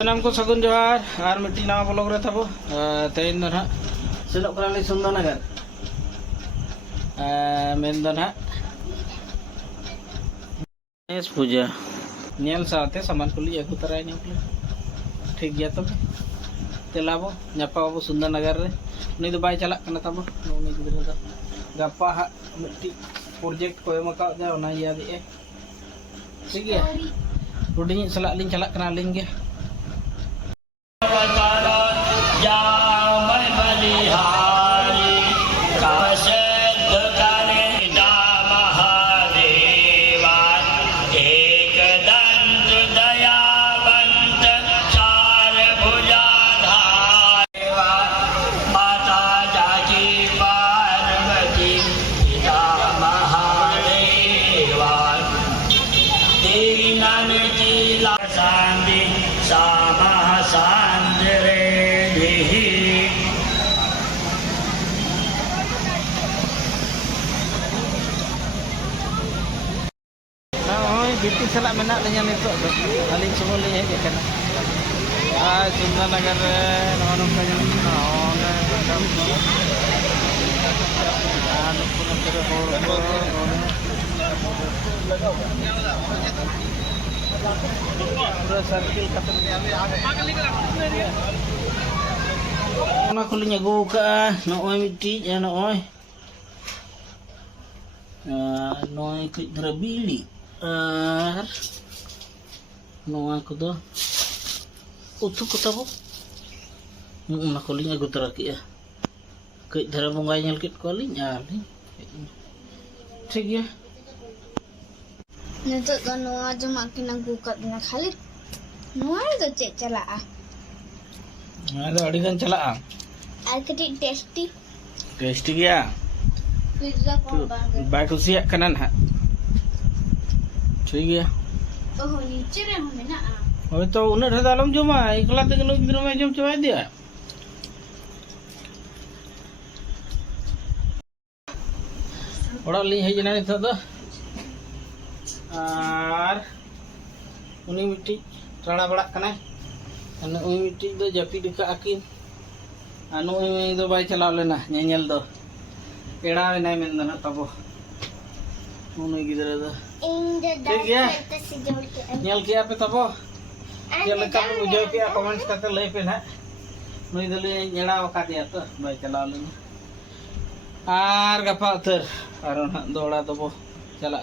नाम को सगुन जोहार और मिट्टी नवा ब्लॉग रे थाबो तेन दो ना सेनोक करा सुंदर नगर मेन दो ना गणेश पूजा नेल साथे सामान को लिए अगू तराय ठीक गया तो चलाबो नापाबो सुंदर नगर रे उनी दो बाय चला कना ताबो उनी गिद्रा दा गप्पा मिट्टी प्रोजेक्ट को एम का दे ओना याद ए ठीक गया रुडिंग सला लिंग चला कना लिंग गे बिटी सला मेना लेnya नितो aling semua le heje kana सुंदर नगर रे नवा नंका जन ओने पुनः तेरे पूरा सर्किल कतन ओना कुलिnya agu ka noy miti ya noy noy klik drabili noa ko do utuk ko tabo makuling agu teraki ya ke dara bunga nyel kit kuling ali ठीक है नितो तो noa जो makin agu kat na khalid noa तो cek चला ada adigan चला arkitek tasty ya pizza ko baik usia kanan ha ठीक है oh नीचे रे हमें ना अबे तो उन्हें दालम जमा इकला तक लोग गिद्रो में जम चबाई दिया ओड़ा ली है जना नितो दो आर उनी मिट्टी राणा बड़ा कना अन उनी मिट्टी दो जपी दिका आकिन अनु दो बाय चलाव लेना नेल दो एड़ा नाय मेन दना तबो उनी गिद्रो दो ठीक है नेल किया पे तबो ये लेका बुझो के कमेंट्स करते लई पे ना नई दली नेड़ा वका दिया तो बाय चलाव लेना आर गपा उतर आर दौड़ा तबो चला